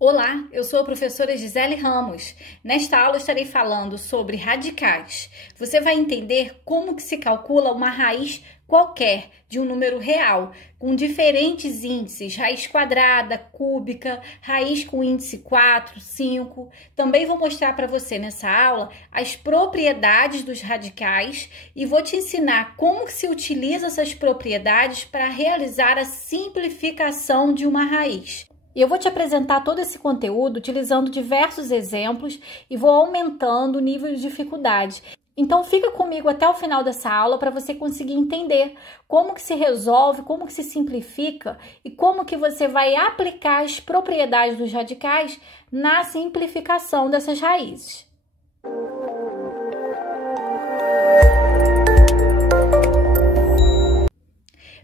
Olá, eu sou a professora Gisele Ramos. Nesta aula estarei falando sobre radicais. Você vai entender como que se calcula uma raiz qualquer de um número real, com diferentes índices, raiz quadrada, cúbica, raiz com índice 4, 5. Também vou mostrar para você nessa aula as propriedades dos radicais e vou te ensinar como que se utiliza essas propriedades para realizar a simplificação de uma raiz. E eu vou te apresentar todo esse conteúdo utilizando diversos exemplos e vou aumentando o nível de dificuldade. Então fica comigo até o final dessa aula para você conseguir entender como que se resolve, como que se simplifica e como que você vai aplicar as propriedades dos radicais na simplificação dessas raízes.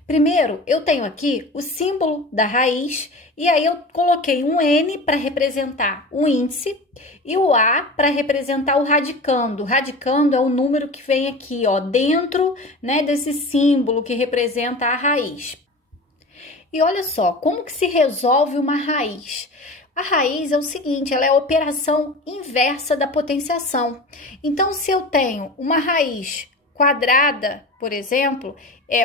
Primeiro, eu tenho aqui o símbolo da raiz e aí eu coloquei um N para representar o índice e o A para representar o radicando. O radicando é o número que vem aqui, ó, dentro, né, desse símbolo que representa a raiz. E olha só, como que se resolve uma raiz? A raiz é o seguinte, ela é a operação inversa da potenciação. Então, se eu tenho uma raiz quadrada, por exemplo,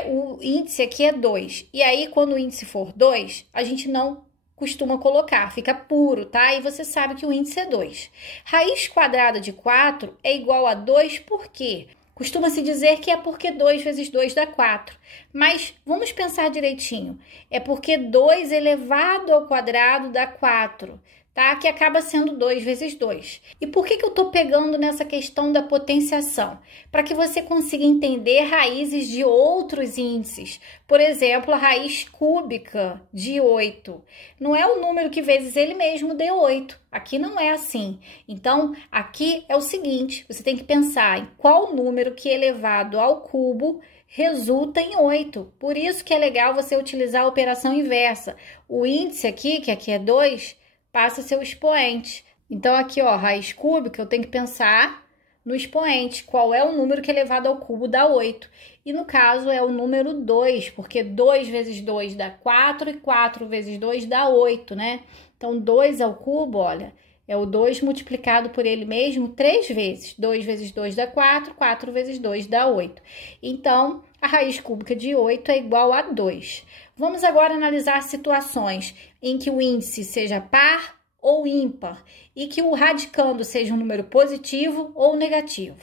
o índice aqui é 2. E aí, quando o índice for 2, a gente não costuma colocar, fica puro, tá? E você sabe que o índice é 2. Raiz quadrada de 4 é igual a 2 por quê? Costuma-se dizer que é porque 2 vezes 2 dá 4. Mas vamos pensar direitinho. É porque 2 elevado ao quadrado dá 4. Tá? Que acaba sendo 2 vezes 2. E por que eu estou pegando nessa questão da potenciação? Para que você consiga entender raízes de outros índices. Por exemplo, a raiz cúbica de 8. Não é o número que vezes ele mesmo dê 8. Aqui não é assim. Então, aqui é o seguinte, você tem que pensar em qual número que elevado ao cubo resulta em 8. Por isso que é legal você utilizar a operação inversa. O índice aqui, que aqui é 2, passa a ser o expoente. Então, aqui, ó, raiz cúbica, eu tenho que pensar no expoente. Qual é o número que elevado ao cubo dá 8? E, no caso, é o número 2, porque 2 vezes 2 dá 4 e 4 vezes 2 dá 8, né? Então, 2 ao cubo, olha, é o 2 multiplicado por ele mesmo 3 vezes. 2 vezes 2 dá 4, 4 vezes 2 dá 8. Então, a raiz cúbica de 8 é igual a 2. Vamos agora analisar situações em que o índice seja par ou ímpar e que o radicando seja um número positivo ou negativo.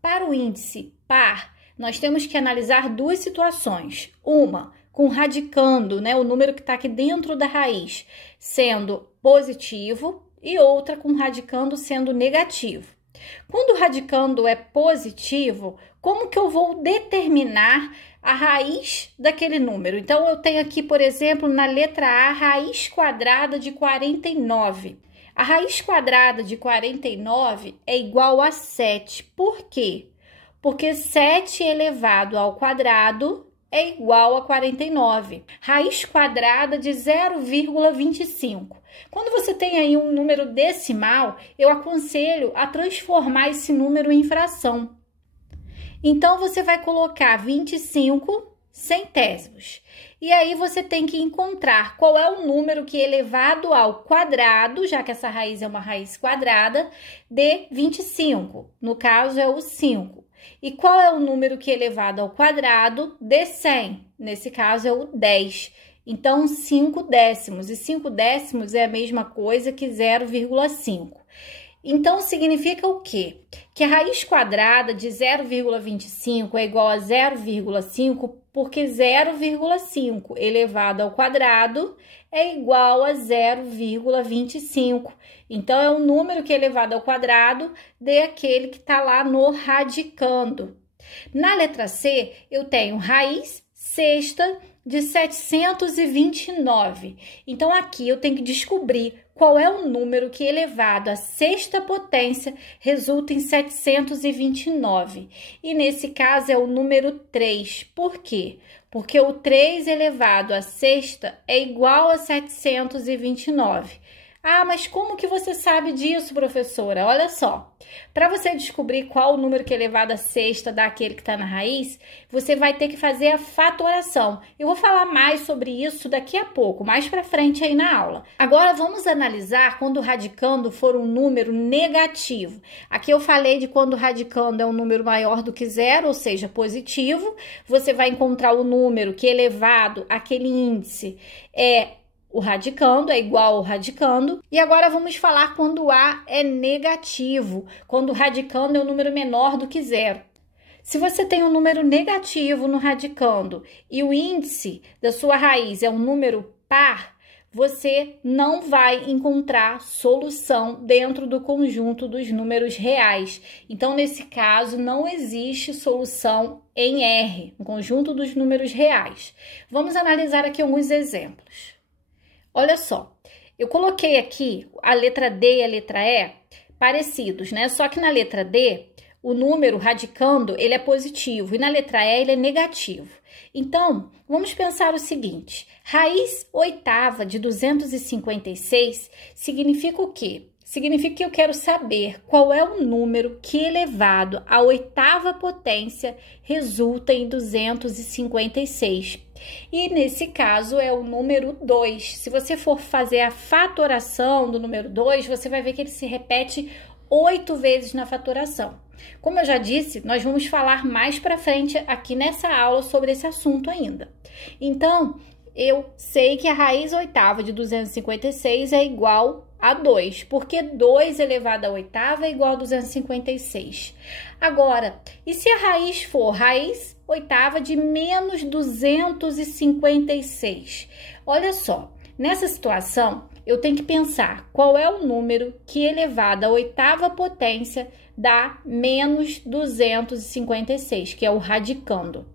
Para o índice par, nós temos que analisar duas situações. Uma, com o radicando, né, o número que está aqui dentro da raiz, sendo positivo, e outra com o radicando sendo negativo. Quando o radicando é positivo, como que eu vou determinar a raiz daquele número? Então, eu tenho aqui, por exemplo, na letra A, raiz quadrada de 49. A raiz quadrada de 49 é igual a 7. Por quê? Porque 7 elevado ao quadrado é igual a 49. Raiz quadrada de 0,25. Quando você tem aí um número decimal, eu aconselho a transformar esse número em fração. Então, você vai colocar 25 centésimos. E aí, você tem que encontrar qual é o número que elevado ao quadrado, já que essa raiz é uma raiz quadrada, de 25. No caso, é o 5. E qual é o número que elevado ao quadrado de 100? Nesse caso, é o 10. Então, 5 décimos. E 5 décimos é a mesma coisa que 0,5. Então, significa o quê? Que a raiz quadrada de 0,25 é igual a 0,5, porque 0,5 elevado ao quadrado é igual a 0,25. Então, é o número que é elevado ao quadrado daquele que está lá no radicando. Na letra C, eu tenho raiz sexta de 729. Então, aqui eu tenho que descobrir qual é o número que elevado à sexta potência resulta em 729. E nesse caso é o número 3. Por quê? Porque o 3 elevado à sexta é igual a 729. Ah, mas como que você sabe disso, professora? Olha só, para você descobrir qual o número que é elevado à sexta daquele que está na raiz, você vai ter que fazer a fatoração. Eu vou falar mais sobre isso daqui a pouco, mais para frente aí na aula. Agora vamos analisar quando o radicando for um número negativo. Aqui eu falei de quando o radicando é um número maior do que zero, ou seja, positivo. Você vai encontrar o número que elevado àquele índice é o radicando, é igual ao radicando. E agora vamos falar quando A é negativo, quando o radicando é um número menor do que zero. Se você tem um número negativo no radicando e o índice da sua raiz é um número par, você não vai encontrar solução dentro do conjunto dos números reais. Então, nesse caso, não existe solução em R, no conjunto dos números reais. Vamos analisar aqui alguns exemplos. Olha só, eu coloquei aqui a letra D e a letra E parecidos, né? Só que na letra D, o número radicando, ele é positivo e na letra E ele é negativo. Então, vamos pensar o seguinte, raiz oitava de 256 significa o quê? Significa que eu quero saber qual é o número que elevado à oitava potência resulta em 256. E nesse caso é o número 2. Se você for fazer a fatoração do número 2, você vai ver que ele se repete 8 vezes na fatoração. Como eu já disse, nós vamos falar mais para frente aqui nessa aula sobre esse assunto ainda. Então, eu sei que a raiz oitava de 256 é igual a 2, porque 2 elevado à oitava é igual a 256. Agora, e se a raiz for raiz oitava de menos 256? Olha só, nessa situação, eu tenho que pensar qual é o número que elevado à oitava potência dá menos 256, que é o radicando.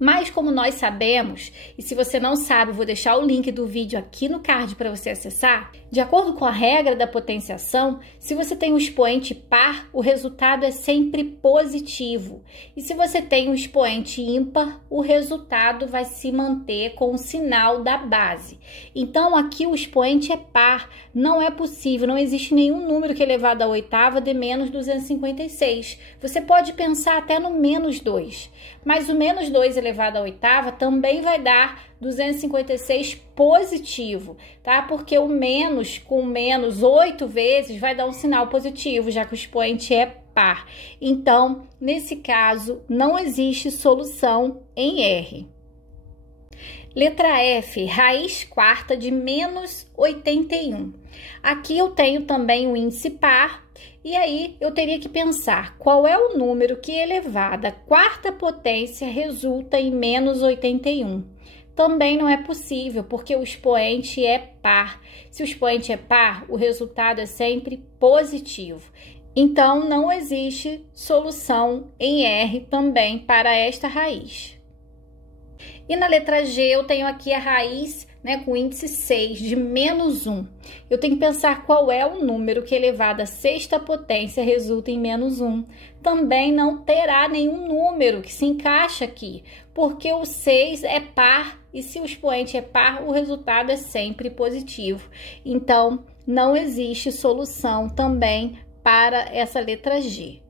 Mas como nós sabemos, e se você não sabe, eu vou deixar o link do vídeo aqui no card para você acessar, de acordo com a regra da potenciação, se você tem um expoente par, o resultado é sempre positivo. E se você tem um expoente ímpar, o resultado vai se manter com o sinal da base. Então, aqui o expoente é par, não é possível, não existe nenhum número que elevado à oitava dê menos 256. Você pode pensar até no menos 2, mas o menos 2 elevado à oitava também vai dar 256 positivo, tá? Porque o menos com menos 8 vezes vai dar um sinal positivo, já que o expoente é par. Então, nesse caso, não existe solução em R. Letra F, raiz quarta de menos 81. Aqui eu tenho também o índice par, e aí eu teria que pensar qual é o número que elevado à quarta potência resulta em menos 81. Também não é possível, porque o expoente é par. Se o expoente é par, o resultado é sempre positivo. Então, não existe solução em R também para esta raiz. E na letra G, eu tenho aqui a raiz, né, com índice 6, de menos 1. Eu tenho que pensar qual é o número que elevado à sexta potência resulta em menos 1. Também não terá nenhum número que se encaixa aqui, porque o 6 é par, e se o expoente é par, o resultado é sempre positivo. Então, não existe solução também para essa letra G.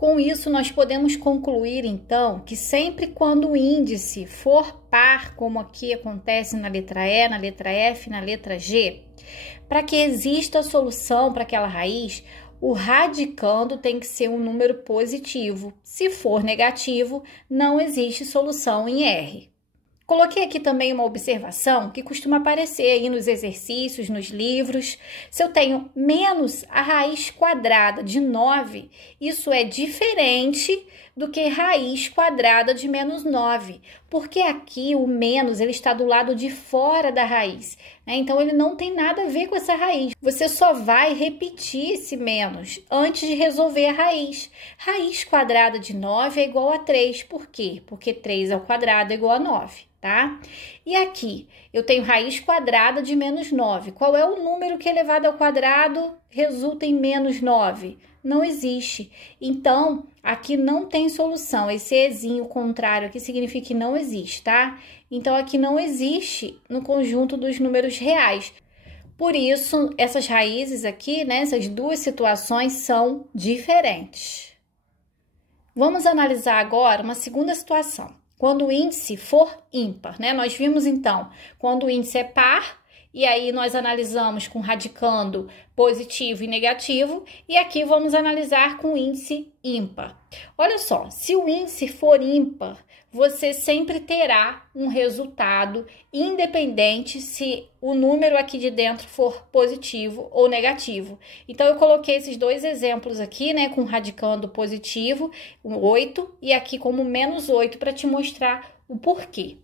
Com isso, nós podemos concluir, então, que sempre quando o índice for par, como aqui acontece na letra E, na letra F, na letra G, para que exista a solução para aquela raiz, o radicando tem que ser um número positivo. Se for negativo, não existe solução em R. Coloquei aqui também uma observação que costuma aparecer aí nos exercícios, nos livros. Se eu tenho menos a raiz quadrada de 9, isso é diferente do que raiz quadrada de menos 9, porque aqui o menos ele está do lado de fora da raiz, né? Então ele não tem nada a ver com essa raiz. Você só vai repetir esse menos antes de resolver a raiz. Raiz quadrada de 9 é igual a 3, por quê? Porque 3 ao quadrado é igual a 9. Tá? E aqui, eu tenho raiz quadrada de menos 9. Qual é o número que elevado ao quadrado resulta em menos 9? Não existe. Então, aqui não tem solução. Esse ezinho contrário aqui significa que não existe, tá? Então, aqui não existe no conjunto dos números reais. Por isso, essas raízes aqui, né, essas duas situações são diferentes. Vamos analisar agora uma segunda situação. Quando o índice for ímpar, né? Nós vimos, então, quando o índice é par, e aí nós analisamos com radicando positivo e negativo, e aqui vamos analisar com índice ímpar. Olha só, se o índice for ímpar, você sempre terá um resultado, independente se o número aqui de dentro for positivo ou negativo. Então, eu coloquei esses dois exemplos aqui, né, com radicando positivo, 8, e aqui como menos 8, para te mostrar o porquê.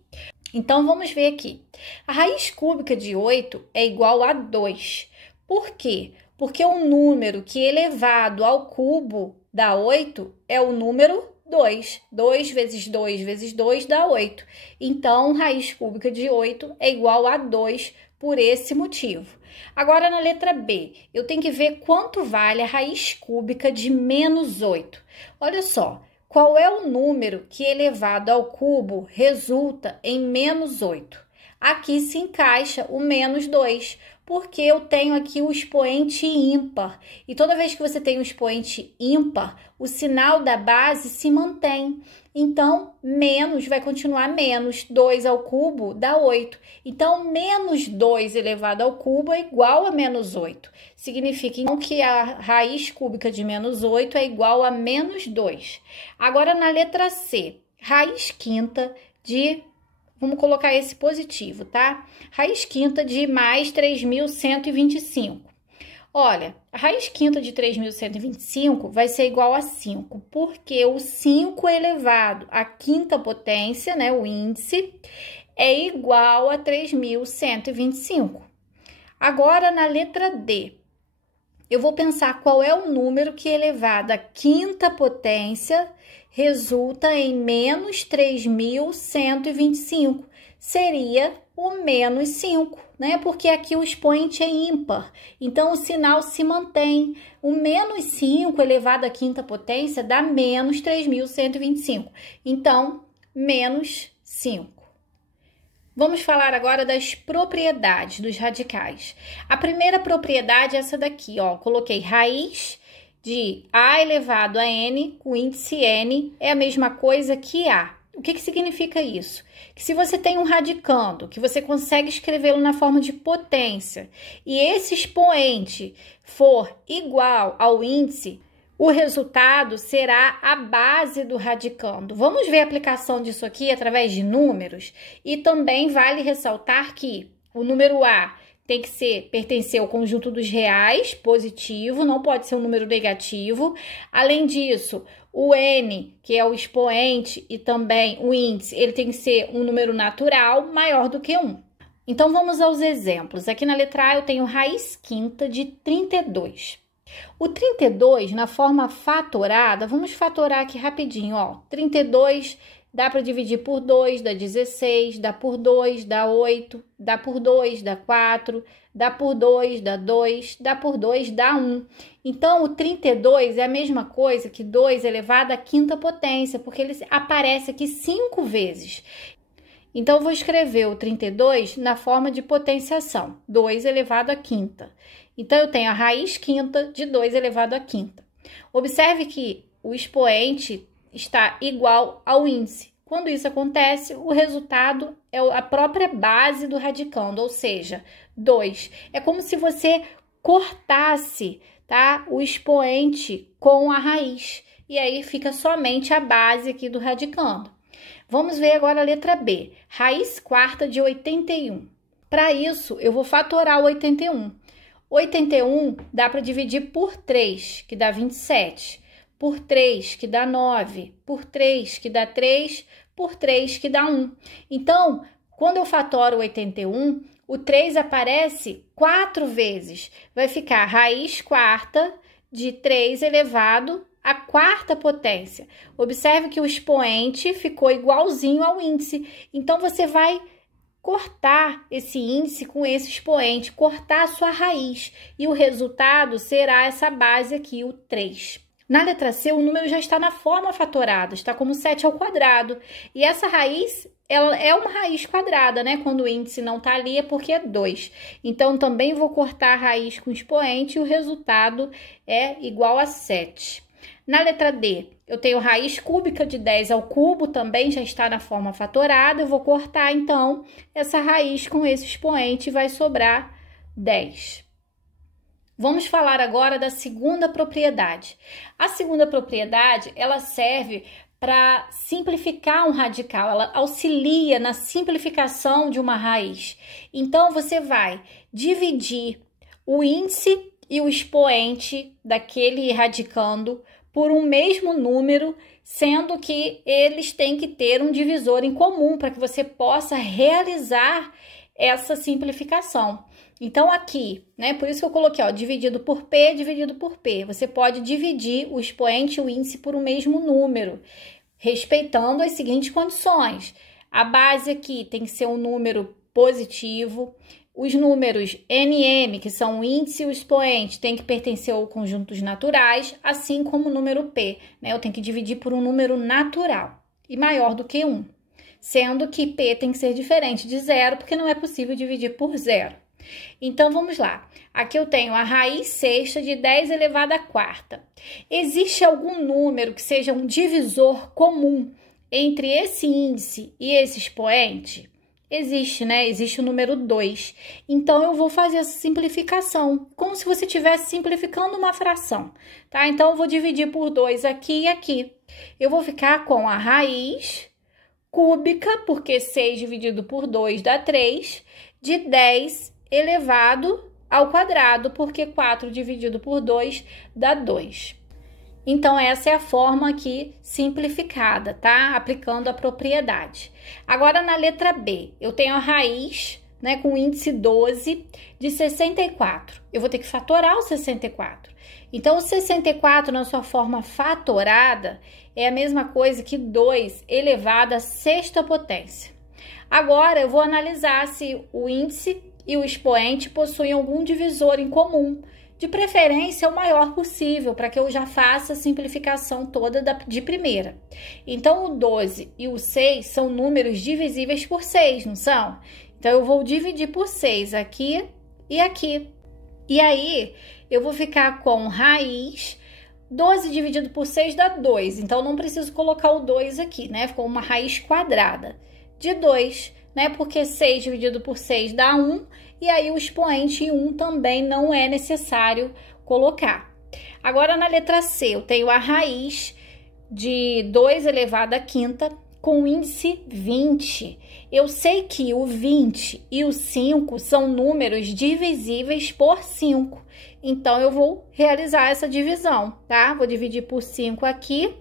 Então, vamos ver aqui. A raiz cúbica de 8 é igual a 2. Por quê? Porque o número que elevado ao cubo dá 8 é o número 2. 2 vezes 2 vezes 2 dá 8. Então, raiz cúbica de 8 é igual a 2 por esse motivo. Agora, na letra B, eu tenho que ver quanto vale a raiz cúbica de menos 8. Olha só, qual é o número que elevado ao cubo resulta em menos 8? Aqui se encaixa o menos 2, porque eu tenho aqui o expoente ímpar. E toda vez que você tem um expoente ímpar, o sinal da base se mantém. Então, menos vai continuar menos. 2 ao cubo dá 8. Então, menos 2 elevado ao cubo é igual a menos 8. Significa então que a raiz cúbica de menos 8 é igual a menos 2. Agora, na letra C, raiz quinta de... Vamos colocar esse positivo, tá? Raiz quinta de mais 3.125. Olha, a raiz quinta de 3.125 vai ser igual a 5, porque o 5 elevado à quinta potência, né, o índice, é igual a 3.125. Agora, na letra D, eu vou pensar qual é o número que elevado à quinta potência resulta em menos 3.125. Seria o menos 5, né? Porque aqui o expoente é ímpar, então o sinal se mantém. O menos 5 elevado à quinta potência dá menos 3.125. Então, menos 5. Vamos falar agora das propriedades dos radicais. A primeira propriedade é essa daqui, ó. Coloquei raiz de A elevado a N com índice N é a mesma coisa que A. O que significa isso? Que se você tem um radicando, que você consegue escrevê-lo na forma de potência, e esse expoente for igual ao índice, o resultado será a base do radicando. Vamos ver a aplicação disso aqui através de números? E também vale ressaltar que o número A tem que pertencer ao conjunto dos reais, positivo, não pode ser um número negativo. Além disso, o N, que é o expoente, e também o índice, ele tem que ser um número natural maior do que 1. Então, vamos aos exemplos. Aqui na letra A eu tenho raiz quinta de 32. O 32, na forma fatorada, vamos fatorar aqui rapidinho, ó. 32 dá para dividir por 2, dá 16, dá por 2, dá 8, dá por 2, dá 4, dá por 2, dá 2, dá por 2, dá 1. Então, o 32 é a mesma coisa que 2 elevado à quinta potência, porque ele aparece aqui 5 vezes. Então, eu vou escrever o 32 na forma de potenciação, 2 elevado à quinta. Então, eu tenho a raiz quinta de 2 elevado à quinta. Observe que o expoente está igual ao índice. Quando isso acontece, o resultado é a própria base do radicando, ou seja, 2. É como se você cortasse, tá, o expoente com a raiz. E aí fica somente a base aqui do radicando. Vamos ver agora a letra B. Raiz quarta de 81. Para isso, eu vou fatorar o 81. 81 dá para dividir por 3, que dá 27. Por 3, que dá 9. Por 3, que dá 3. Por 3, que dá 1. Então, quando eu fatoro 81, o 3 aparece 4 vezes. Vai ficar raiz quarta de 3 elevado à quarta potência. Observe que o expoente ficou igualzinho ao índice. Então, você vai cortar esse índice com esse expoente, cortar a sua raiz. E o resultado será essa base aqui, o 3. Na letra C, o número já está na forma fatorada, está como 7 ao quadrado. E essa raiz, ela é uma raiz quadrada, né? Quando o índice não está ali, é porque é 2. Então, também vou cortar a raiz com expoente e o resultado é igual a 7. Na letra D, eu tenho raiz cúbica de 10 ao cubo, também já está na forma fatorada. Eu vou cortar, então, essa raiz com esse expoente e vai sobrar 10. Vamos falar agora da segunda propriedade. A segunda propriedade, ela serve para simplificar um radical, ela auxilia na simplificação de uma raiz. Então, você vai dividir o índice e o expoente daquele radicando por um mesmo número, sendo que eles têm que ter um divisor em comum para que você possa realizar essa simplificação. Então, aqui, né, por isso que eu coloquei, ó, dividido por P, dividido por P. Você pode dividir o expoente e o índice por um mesmo número, respeitando as seguintes condições. A base aqui tem que ser um número positivo. Os números NM, que são o índice e o expoente, tem que pertencer ao conjunto dos naturais, assim como o número P, né? Eu tenho que dividir por um número natural e maior do que 1. Sendo que P tem que ser diferente de 0, porque não é possível dividir por 0. Então, vamos lá. Aqui eu tenho a raiz sexta de 10 elevado à quarta. Existe algum número que seja um divisor comum entre esse índice e esse expoente? Existe, né? Existe o número 2. Então, eu vou fazer essa simplificação, como se você estivesse simplificando uma fração, tá? Então, eu vou dividir por 2 aqui e aqui. Eu vou ficar com a raiz cúbica, porque 6 dividido por 2 dá 3, de 10 elevado ao quadrado, porque 4 dividido por 2 dá 2. Então, essa é a forma aqui simplificada, tá? Aplicando a propriedade. Agora, na letra B, eu tenho a raiz, né, com índice 12 de 64. Eu vou ter que fatorar o 64. Então, o 64 na sua forma fatorada é a mesma coisa que 2 elevado à sexta potência. Agora, eu vou analisar se o índice e o expoente possuem algum divisor em comum, de preferência o maior possível, para que eu já faça a simplificação toda de primeira. Então, o 12 e o 6 são números divisíveis por 6, não são? Então, eu vou dividir por 6 aqui e aqui. E aí, eu vou ficar com raiz, 12 dividido por 6 dá 2, então não preciso colocar o 2 aqui, né? Ficou uma raiz quadrada de 2, né? Porque 6 dividido por 6 dá 1, e aí o expoente em 1 também não é necessário colocar. Agora, na letra C, eu tenho a raiz de 2 elevado à quinta com o índice 20. Eu sei que o 20 e o 5 são números divisíveis por 5. Então, eu vou realizar essa divisão, tá? Vou dividir por 5 aqui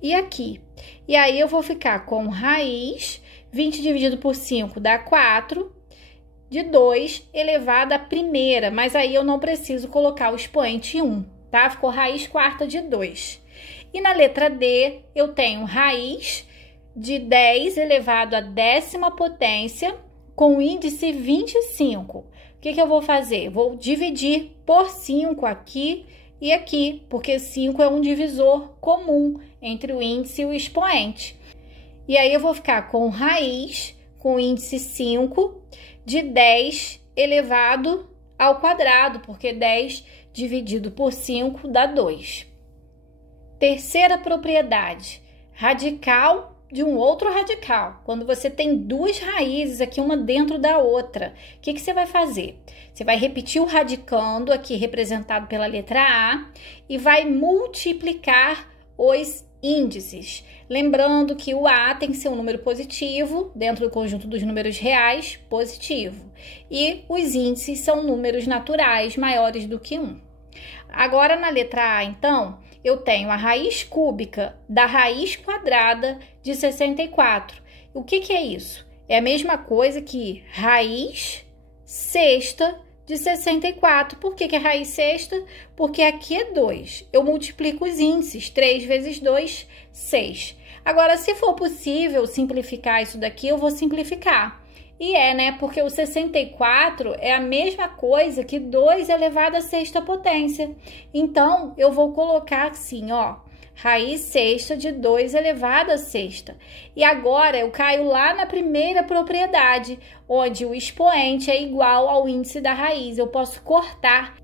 e aqui. E aí, eu vou ficar com raiz, 20 dividido por 5 dá 4, de 2 elevado à primeira, mas aí eu não preciso colocar o expoente em 1, tá? Ficou raiz quarta de 2. E na letra D, eu tenho raiz de 10 elevado à décima potência com o índice 25. O que eu vou fazer? Vou dividir por 5 aqui e aqui, porque 5 é um divisor comum entre o índice e o expoente. E aí, eu vou ficar com raiz com índice 5 de 10 elevado ao quadrado, porque 10 dividido por 5 dá 2. Terceira propriedade, radical de um outro radical. Quando você tem duas raízes aqui, uma dentro da outra, o que você vai fazer? Você vai repetir o radicando, aqui representado pela letra A, e vai multiplicar os índices. Lembrando que o A tem que ser um número positivo, dentro do conjunto dos números reais, positivo. E os índices são números naturais maiores do que 1. Agora, na letra A, então, eu tenho a raiz cúbica da raiz quadrada de 64. O que é isso? É a mesma coisa que raiz sexta de 64. Por que é raiz sexta? Porque aqui é 2. Eu multiplico os índices. 3 vezes 2, 6. Agora, se for possível simplificar isso daqui, eu vou simplificar. E né? Porque o 64 é a mesma coisa que 2 elevado à sexta potência. Então, eu vou colocar assim, ó, raiz sexta de 2 elevado à sexta. E agora eu caio lá na primeira propriedade, onde o expoente é igual ao índice da raiz. Eu posso cortar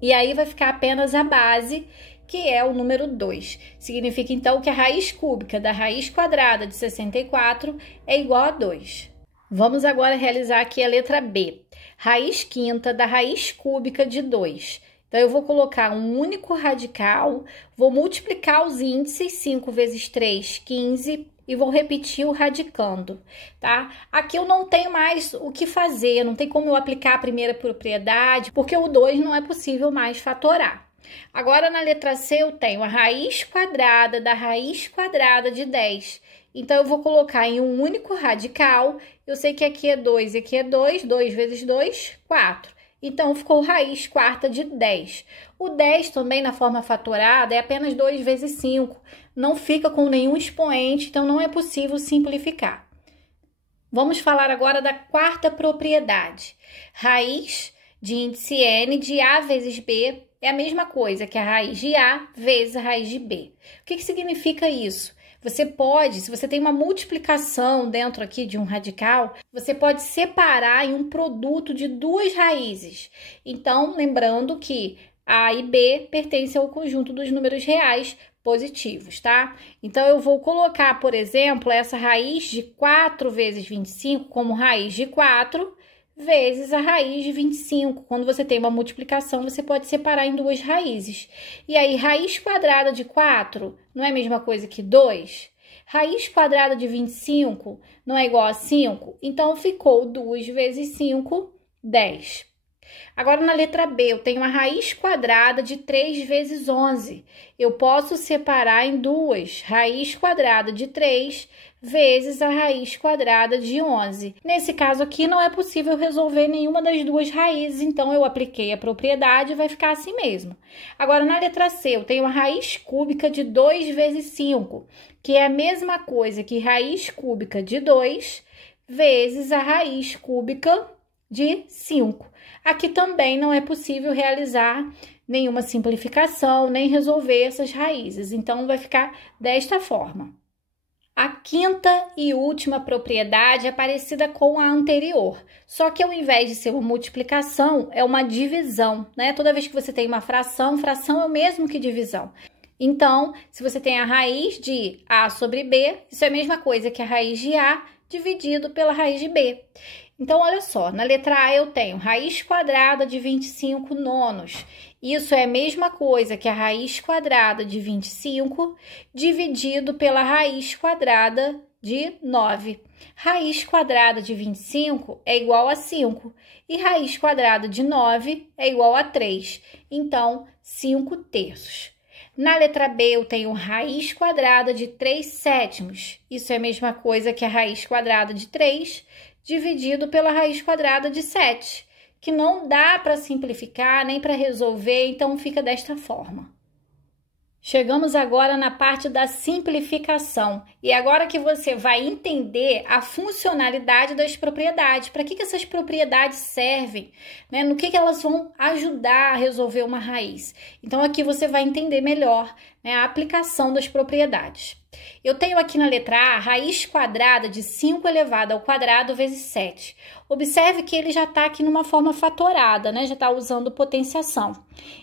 e aí vai ficar apenas a base, que é o número 2. Significa então que a raiz cúbica da raiz quadrada de 64 é igual a 2. Vamos agora realizar aqui a letra B. Raiz quinta da raiz cúbica de 2. Então, eu vou colocar um único radical, vou multiplicar os índices, 5 vezes 3, 15, e vou repetir o radicando, tá? Aqui eu não tenho mais o que fazer, não tem como eu aplicar a primeira propriedade, porque o 2 não é possível mais fatorar. Agora, na letra C, eu tenho a raiz quadrada da raiz quadrada de 10. Então, eu vou colocar em um único radical. Eu sei que aqui é 2 e aqui é 2. 2 vezes 2, 4. Então, ficou raiz quarta de 10. O 10 também, na forma fatorada, é apenas 2 vezes 5. Não fica com nenhum expoente, então não é possível simplificar. Vamos falar agora da quarta propriedade. Raiz de índice n de A vezes B é a mesma coisa que a raiz de A vezes a raiz de B. O que significa isso? Você pode, se você tem uma multiplicação dentro aqui de um radical, você pode separar em um produto de duas raízes. Então, lembrando que A e B pertencem ao conjunto dos números reais positivos, tá? Então, eu vou colocar, por exemplo, essa raiz de 4 vezes 25 como raiz de 4 vezes a raiz de 25. Quando você tem uma multiplicação, você pode separar em duas raízes. E aí, raiz quadrada de 4 não é a mesma coisa que 2? Raiz quadrada de 25 não é igual a 5? Então, ficou 2 vezes 5, 10. Agora, na letra B, eu tenho a raiz quadrada de 3 vezes 11. Eu posso separar em duas, raiz quadrada de 3 vezes a raiz quadrada de 11. Nesse caso aqui, não é possível resolver nenhuma das duas raízes, então eu apliquei a propriedade e vai ficar assim mesmo. Agora, na letra C, eu tenho a raiz cúbica de 2 vezes 5, que é a mesma coisa que raiz cúbica de 2 vezes a raiz cúbica de 5. Aqui também não é possível realizar nenhuma simplificação, nem resolver essas raízes. Então, vai ficar desta forma. A quinta e última propriedade é parecida com a anterior, só que ao invés de ser uma multiplicação, é uma divisão, né? Toda vez que você tem uma fração, fração é o mesmo que divisão. Então, se você tem a raiz de A sobre B, isso é a mesma coisa que a raiz de A dividido pela raiz de B. Então, olha só, na letra A eu tenho raiz quadrada de 25 nonos. Isso é a mesma coisa que a raiz quadrada de 25 dividido pela raiz quadrada de 9. Raiz quadrada de 25 é igual a 5 e raiz quadrada de 9 é igual a 3. Então, 5 terços. Na letra B, eu tenho raiz quadrada de 3 sétimos. Isso é a mesma coisa que a raiz quadrada de 3 dividido pela raiz quadrada de 7, que não dá para simplificar nem para resolver, então fica desta forma. Chegamos agora na parte da simplificação. E agora que você vai entender a funcionalidade das propriedades, para que essas propriedades servem, né? No que elas vão ajudar a resolver uma raiz. Então, aqui você vai entender melhor, né, a aplicação das propriedades. Eu tenho aqui na letra A, raiz quadrada de 5 elevado ao quadrado vezes 7. Observe que ele já está aqui numa forma fatorada, né? Já está usando potenciação.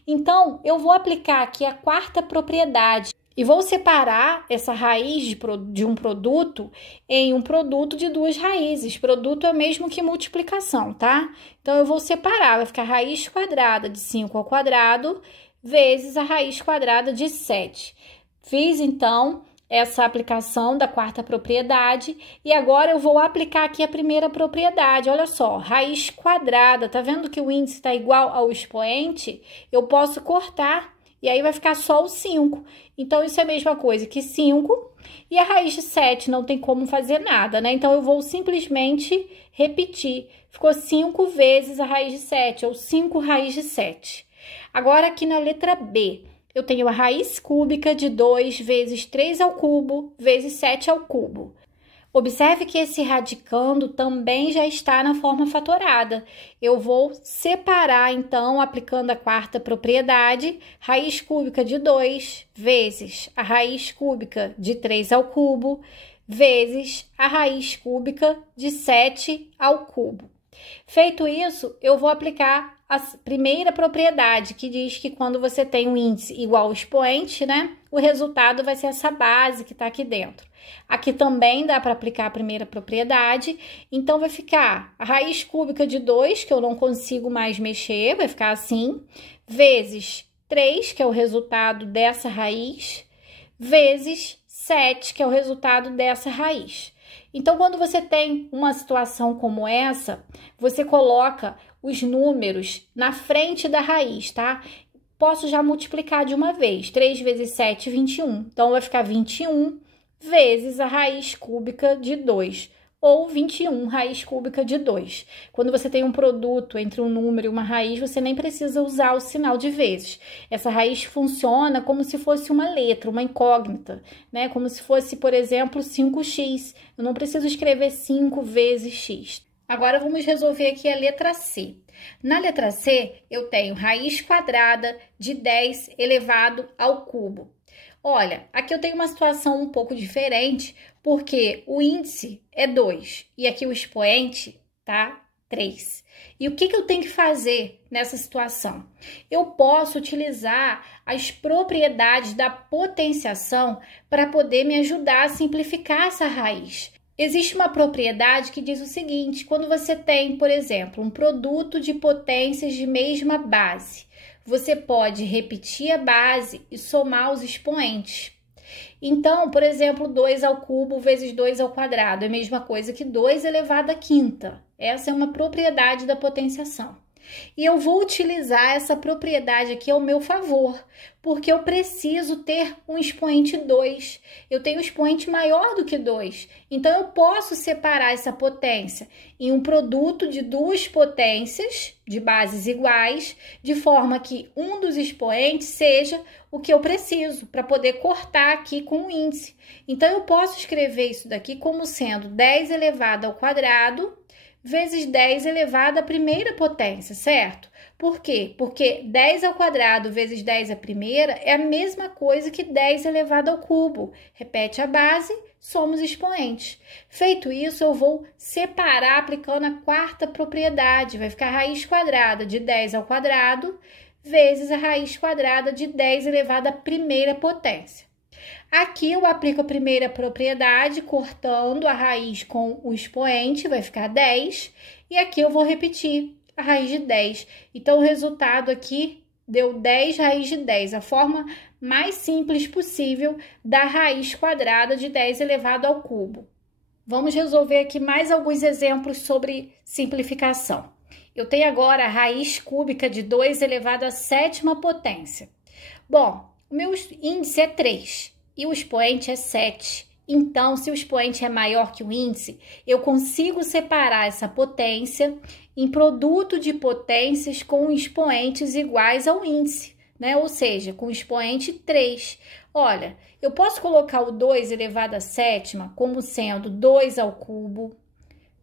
Então, eu vou aplicar aqui a quarta propriedade e vou separar essa raiz de um produto em um produto de duas raízes. Produto é o mesmo que multiplicação, tá? Então, eu vou separar, vai ficar raiz quadrada de 5 ao quadrado vezes a raiz quadrada de 7. Fiz, então, essa aplicação da quarta propriedade e agora eu vou aplicar aqui a primeira propriedade. Olha só, raiz quadrada, tá vendo que o índice está igual ao expoente? Eu posso cortar e aí vai ficar só o 5. Então, isso é a mesma coisa que 5 e a raiz de 7 não tem como fazer nada, né? Então, eu vou simplesmente repetir. Ficou 5 vezes a raiz de 7 ou 5 raiz de 7. Agora, aqui na letra B, eu tenho a raiz cúbica de 2 vezes 3 ao cubo vezes 7 ao cubo. Observe que esse radicando também já está na forma fatorada. Eu vou separar, então, aplicando a quarta propriedade, raiz cúbica de 2 vezes a raiz cúbica de 3 ao cubo, vezes a raiz cúbica de 7 ao cubo. Feito isso, eu vou aplicar a primeira propriedade, que diz que quando você tem um índice igual ao expoente, né, o resultado vai ser essa base que está aqui dentro. Aqui também dá para aplicar a primeira propriedade, então vai ficar a raiz cúbica de 2, que eu não consigo mais mexer, vai ficar assim, vezes 3, que é o resultado dessa raiz, vezes 7, que é o resultado dessa raiz. Então, quando você tem uma situação como essa, você coloca os números na frente da raiz, tá? Posso já multiplicar de uma vez. 3 vezes 7, 21. Então, vai ficar 21 vezes a raiz cúbica de 2, ou 21 raiz cúbica de 2. Quando você tem um produto entre um número e uma raiz, você nem precisa usar o sinal de vezes. Essa raiz funciona como se fosse uma letra, uma incógnita, né? Como se fosse, por exemplo, 5x. Eu não preciso escrever 5 vezes x. Agora, vamos resolver aqui a letra C. Na letra C, eu tenho raiz quadrada de 10 elevado ao cubo. Olha, aqui eu tenho uma situação um pouco diferente, porque o índice é 2 e aqui o expoente tá 3. E o que eu tenho que fazer nessa situação? Eu posso utilizar as propriedades da potenciação para poder me ajudar a simplificar essa raiz. Existe uma propriedade que diz o seguinte: quando você tem, por exemplo, um produto de potências de mesma base, você pode repetir a base e somar os expoentes. Então, por exemplo, 2 ao cubo vezes 2 ao quadrado é a mesma coisa que 2 elevado à quinta. Essa é uma propriedade da potenciação. E eu vou utilizar essa propriedade aqui ao meu favor, porque eu preciso ter um expoente 2. Eu tenho um expoente maior do que 2. Então, eu posso separar essa potência em um produto de duas potências de bases iguais, de forma que um dos expoentes seja o que eu preciso para poder cortar aqui com o índice. Então, eu posso escrever isso daqui como sendo 10 elevado ao quadrado vezes 10 elevado à primeira potência, certo? Por quê? Porque 10 ao quadrado vezes 10 à primeira é a mesma coisa que 10 elevado ao cubo. Repete a base, soma os expoentes. Feito isso, eu vou separar aplicando a quarta propriedade. Vai ficar a raiz quadrada de 10 ao quadrado vezes a raiz quadrada de 10 elevado à primeira potência. Aqui eu aplico a primeira propriedade, cortando a raiz com o expoente, vai ficar 10. E aqui eu vou repetir a raiz de 10. Então, o resultado aqui deu 10 raiz de 10, a forma mais simples possível da raiz quadrada de 10 elevado ao cubo. Vamos resolver aqui mais alguns exemplos sobre simplificação. Eu tenho agora a raiz cúbica de 2 elevado à sétima potência. Bom, o meu índice é 3 e o expoente é 7. Então, se o expoente é maior que o índice, eu consigo separar essa potência em produto de potências com expoentes iguais ao índice, né? Ou seja, com expoente 3. Olha, eu posso colocar o 2 elevado à sétima como sendo 2 ao cubo,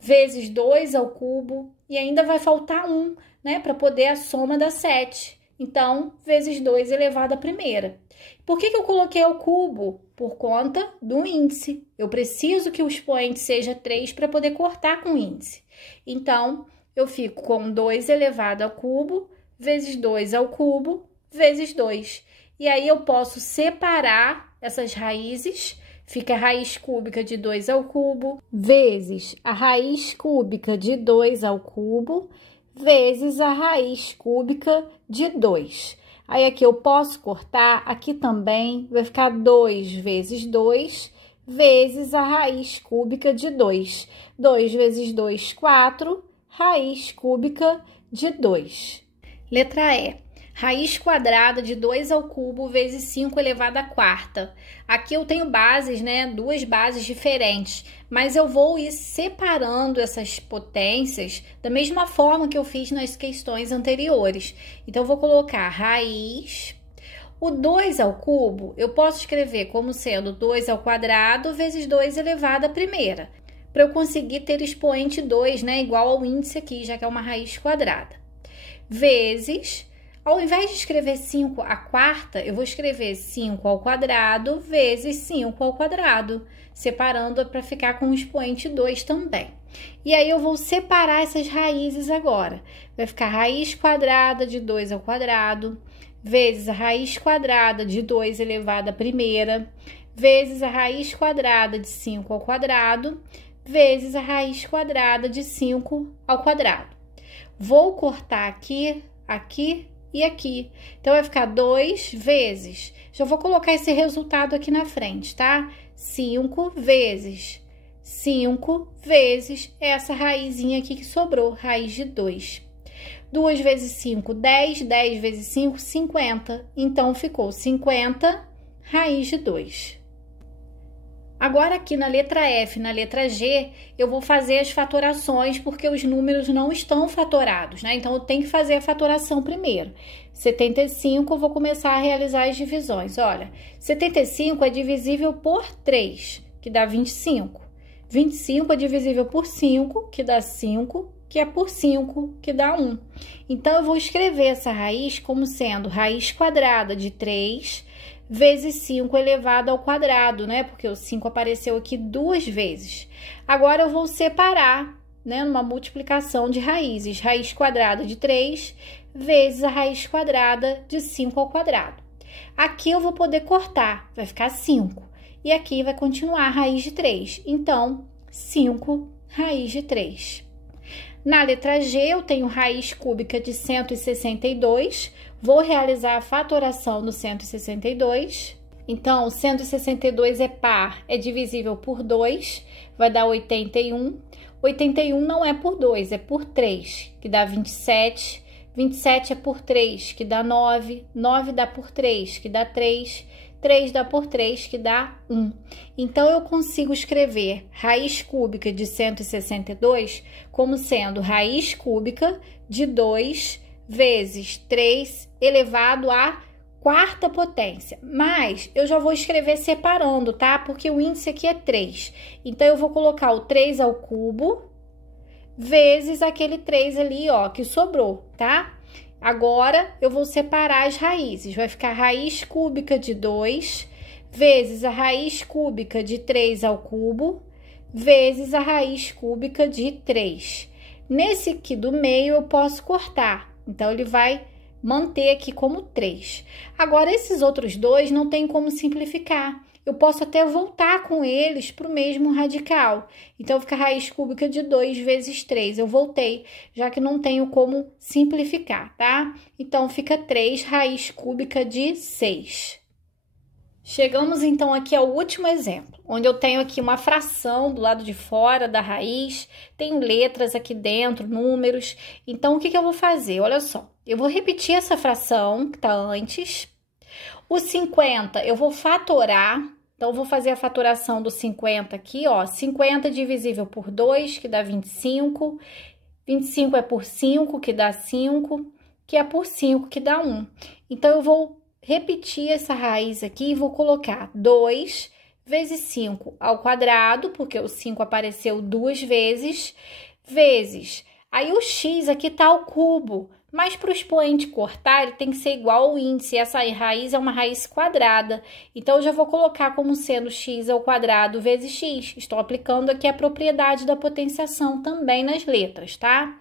vezes 2 ao cubo, e ainda vai faltar 1, né? Para poder a soma da 7. Então, vezes 2 elevado à primeira. Por que eu coloquei ao cubo? Por conta do índice. Eu preciso que o expoente seja 3 para poder cortar com o índice. Então, eu fico com 2 elevado ao cubo, vezes 2 ao cubo, vezes 2. E aí, eu posso separar essas raízes. Fica a raiz cúbica de 2 ao cubo, vezes a raiz cúbica de 2 ao cubo, vezes a raiz cúbica de 2. Aí, aqui eu posso cortar, aqui também vai ficar 2 vezes 2, vezes a raiz cúbica de 2. 2 vezes 2, 4, raiz cúbica de 2. Letra E. Raiz quadrada de 2 ao cubo vezes 5 elevado à quarta. Aqui eu tenho bases, né? Duas bases diferentes, mas eu vou ir separando essas potências da mesma forma que eu fiz nas questões anteriores. Então, eu vou colocar raiz. O 2 ao cubo, eu posso escrever como sendo 2 ao quadrado vezes 2 elevado à primeira. para eu conseguir ter expoente 2, né? Igual ao índice aqui, já que é uma raiz quadrada. Vezes, ao invés de escrever 5 à quarta, eu vou escrever 5 ao quadrado vezes 5 ao quadrado, separando para ficar com o expoente 2 também. E aí, eu vou separar essas raízes agora. Vai ficar raiz quadrada de 2 ao quadrado, vezes a raiz quadrada de 2 elevado à primeira, vezes a raiz quadrada de 5 ao quadrado, vezes a raiz quadrada de 5 ao quadrado. Vou cortar aqui, aqui e aqui. Então, vai ficar 2 vezes. Já vou colocar esse resultado aqui na frente, tá? 5 vezes 5 vezes essa raizinha aqui que sobrou, raiz de 2. 2 vezes 5, 10. 10 vezes 5, 50. Então, ficou 50 raiz de 2. Agora, aqui na letra F, na letra G, eu vou fazer as fatorações, porque os números não estão fatorados, né? Então, eu tenho que fazer a fatoração primeiro. 75, eu vou começar a realizar as divisões. Olha, 75 é divisível por 3, que dá 25. 25 é divisível por 5, que dá 5, que é por 5, que dá 1. Então, eu vou escrever essa raiz como sendo raiz quadrada de 3 vezes 5 elevado ao quadrado, né? Porque o 5 apareceu aqui 2 vezes. Agora, eu vou separar, né? Numa multiplicação de raízes. Raiz quadrada de 3 vezes a raiz quadrada de 5 ao quadrado. Aqui eu vou poder cortar, vai ficar 5. E aqui vai continuar a raiz de 3. Então, 5 raiz de 3. Na letra G, eu tenho raiz cúbica de 162. Vou realizar a fatoração do 162. Então, 162 é par, é divisível por 2, vai dar 81. 81 não é por 2, é por 3, que dá 27. 27 é por 3, que dá 9. 9 dá por 3, que dá 3. 3 dá por 3, que dá 1. Então, eu consigo escrever raiz cúbica de 162 como sendo raiz cúbica de 2 vezes 3 elevado à quarta potência. Mas eu já vou escrever separando, tá? Porque o índice aqui é 3. Então, eu vou colocar o 3 ao cubo vezes aquele 3 ali, ó, que sobrou, tá? Agora, eu vou separar as raízes. Vai ficar raiz cúbica de 2 vezes a raiz cúbica de 3 ao cubo vezes a raiz cúbica de 3. Nesse aqui do meio, eu posso cortar. Então, ele vai manter aqui como 3. Agora, esses outros dois não tem como simplificar. Eu posso até voltar com eles para o mesmo radical. Então, fica raiz cúbica de 2 vezes 3. Eu voltei, já que não tenho como simplificar, tá? Então, fica 3 raiz cúbica de 6. Chegamos, então, aqui ao último exemplo, onde eu tenho aqui uma fração do lado de fora da raiz, tenho letras aqui dentro, números. Então, o que eu vou fazer? Olha só, eu vou repetir essa fração que tá antes. O 50 eu vou fatorar. Então, eu vou fazer a fatoração do 50 aqui, ó. 50 divisível por 2, que dá 25. 25 é por 5, que dá 5, que é por 5, que dá 1. Então, eu vou repetir essa raiz aqui e vou colocar 2 vezes 5 ao quadrado, porque o 5 apareceu 2 vezes, vezes. Aí, o x aqui tá ao cubo. Mas para o expoente cortar, ele tem que ser igual ao índice. Essa raiz é uma raiz quadrada. Então, eu já vou colocar como sendo x ao quadrado vezes x. Estou aplicando aqui a propriedade da potenciação também nas letras, tá?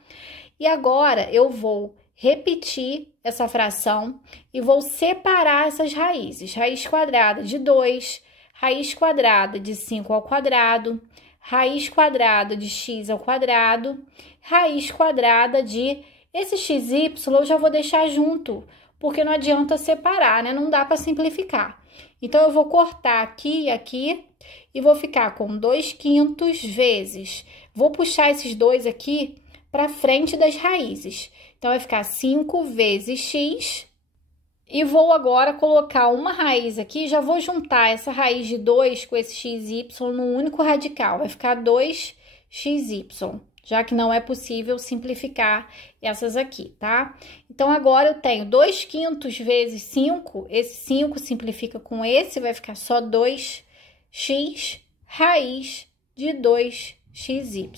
E agora, eu vou repetir essa fração e vou separar essas raízes. Raiz quadrada de 2, raiz quadrada de 5 ao quadrado, raiz quadrada de x ao quadrado, raiz quadrada de... Esse xy eu já vou deixar junto, porque não adianta separar, né? Não dá para simplificar. Então, eu vou cortar aqui e aqui e vou ficar com 2/5 vezes. Vou puxar esses dois aqui para frente das raízes. Então, vai ficar 5 vezes x. E vou agora colocar uma raiz aqui, já vou juntar essa raiz de 2 com esse xy num único radical. Vai ficar 2xy. Já que não é possível simplificar essas aqui, tá? Então, agora eu tenho 2/5 vezes 5, esse 5 simplifica com esse, vai ficar só 2x raiz de 2x. XY.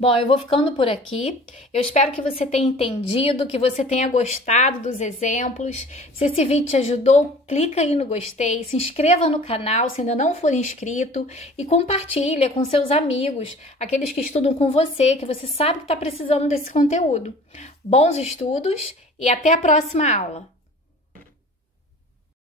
Bom, eu vou ficando por aqui. Eu espero que você tenha entendido, que você tenha gostado dos exemplos. Se esse vídeo te ajudou, clica aí no gostei, se inscreva no canal se ainda não for inscrito e compartilha com seus amigos, aqueles que estudam com você, que você sabe que está precisando desse conteúdo. Bons estudos e até a próxima aula!